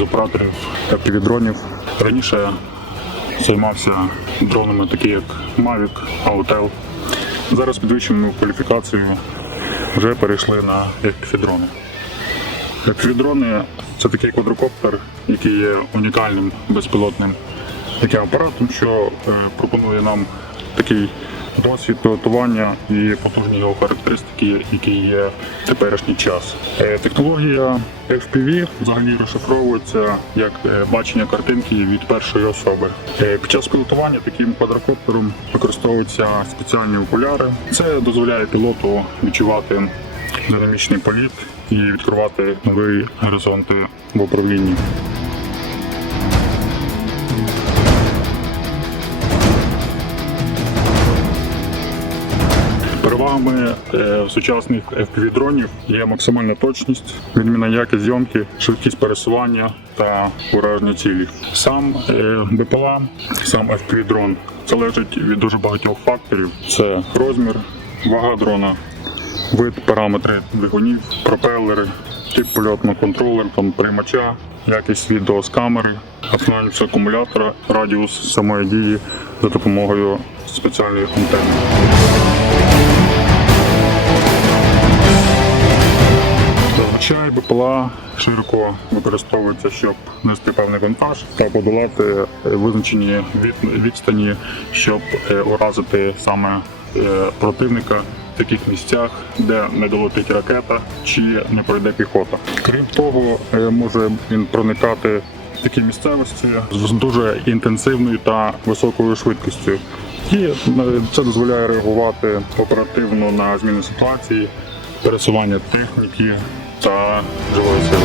з операторів FPV-дронів. Раніше я займався дронами, такі як Mavic, Autel. Зараз підвищуємо кваліфікацію вже перейшли на FPV-дрони. FPV-дрони це такий квадрокоптер, який є унікальним безпілотним таким апаратом, що е, пропонує нам такий досвід пілотування і потужні його характеристики, які є в теперішній час. Е, технологія FPV взагалі розшифровується як е, бачення картинки від першої особи. Е, під час пілотування таким квадрокоптером використовуються спеціальні окуляри. Це дозволяє пілоту відчувати динамічний політ і відкривати нові горизонти в управлінні. Перевагами е, сучасних fpv дронів є максимальна точність, відміна якість зйомки, швидкість пересування та ураження цілі. Сам е, БПЛА, сам fpv дрон залежить від дуже багатьох факторів: це розмір, вага дрона, вид, параметри двигунів, пропелери, тип польотного контролер, там приймача, якість відео з камери, автономність акумулятора, радіус самої дії за допомогою спеціальної антенни. Зазвичай БПЛА широко використовується, щоб нести певний вантаж та подолати е, визначені відстані, щоб е, уразити саме е, противника. В таких місцях, де не долетить ракета чи не пройде піхота. Крім того, може він проникати в такі місцевості з дуже інтенсивною та високою швидкістю, і це дозволяє реагувати оперативно на зміни ситуації, пересування техніки та живої сили.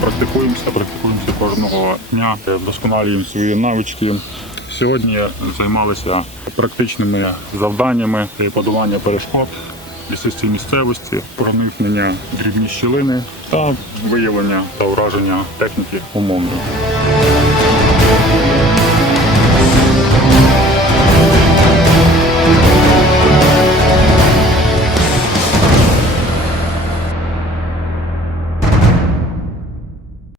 практикуємося, практикуємося кожного дня, вдосконалюємо свої навички. Сьогодні займалися практичними завданнями і подолання перешкод лісистій місцевості, проникнення дрібні щілини та виявлення та ураження техніки умовно.